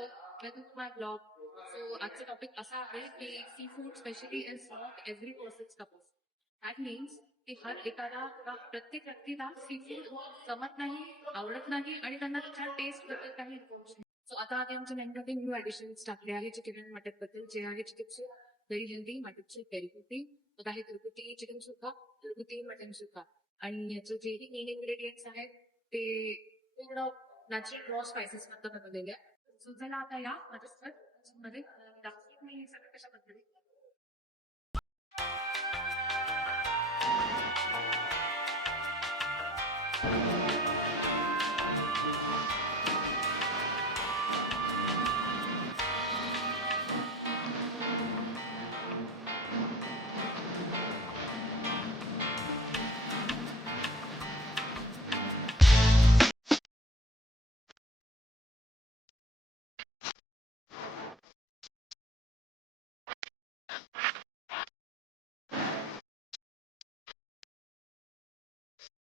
Hello, welcome to my blog. So आजचा topic असा आहे की seafood specially is not every person's cup of. That means की हर एकाला किंवा प्रत्येक व्यक्तीला सी फूड जमत नाही, आवडत नाही आणि त्यांना त्याच्या टेस्ट बद्दल काही इन्फॉर्मेशन. सो आता आम्ही आमच्या मेन्यूमध्ये न्यू ॲडिशन्स टाकले आहे चिकन अँड मटन बद्दल, जे आहे chicken soup very healthy, mutton soup very healthy. मग आहे घरगुती चिकन सुक्का, घरगुती मटन सुक्का आणि याचे जेही मेन इन्ग्रेडियंट्स आहेत ते पूर्ण नॅचरल रॉ स्पायसेस मधनं बनवलेले आहे. सो चला आता या माझ्यासोबत मध्ये दाखवते मी हे सगळं कशा पद्धतीने.